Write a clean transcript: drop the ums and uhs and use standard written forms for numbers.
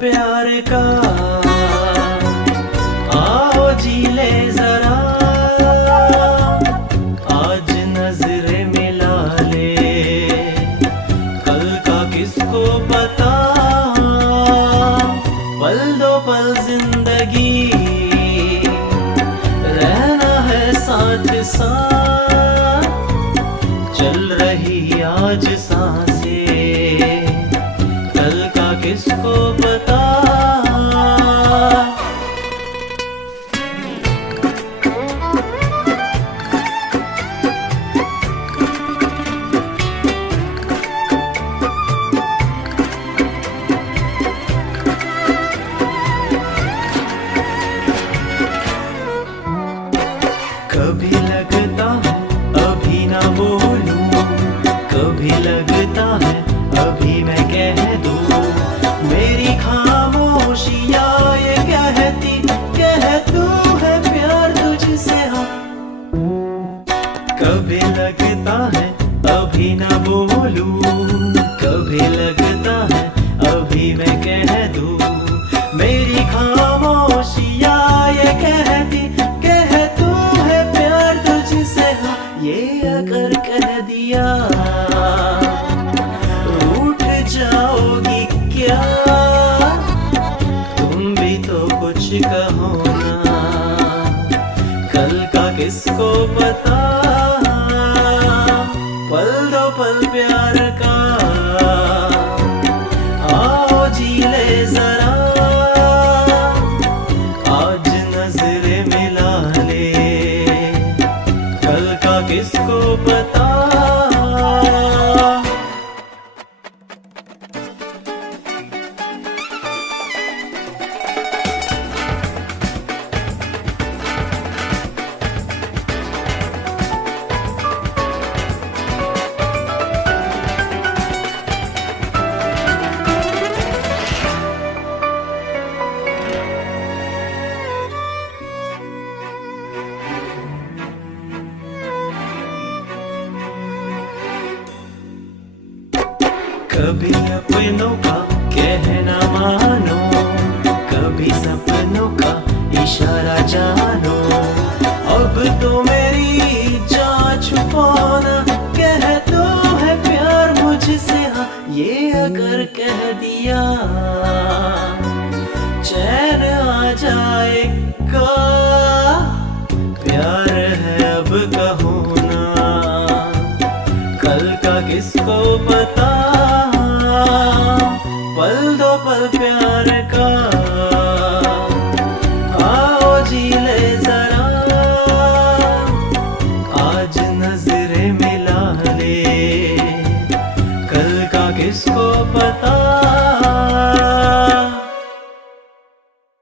प्यार का आओ जी ले जरा, आज नजरें मिला ले, कल का किसको पता। पल दो पल जिंदगी रहना है साथ साथ, चल रही आज सांसें, कल का किसको पता। कभी लगता है अभी ना बोलूं, कभी लगता है अभी मैं कह दूं, मेरी खामोशियां ये कहती कह तू है प्यार तुझसे हाँ। कभी लगता है अभी ना बोलूं, कभी लगता है अभी मैं कह दूं, मेरी खामोशियां ये कहती कह तू है प्यार तुझसे हाँ। ये अगर कह दिया रूठ जाओगी क्या, तुम भी तो कुछ कहो ना, कल का किसको पता। पल दो पल प्यार का आओ जी ले जरा, आज नजरें मिला ले, कल का किसको पता। कभी अपनों का कहना मानो, कभी सपनों का इशारा जानो, अब तो मेरी जान छुपाना कह तो है प्यार मुझसे हाँ। ये अगर कह दिया चैन आ जाएगा, प्यार है अब कहो ना, कल का किसको पता।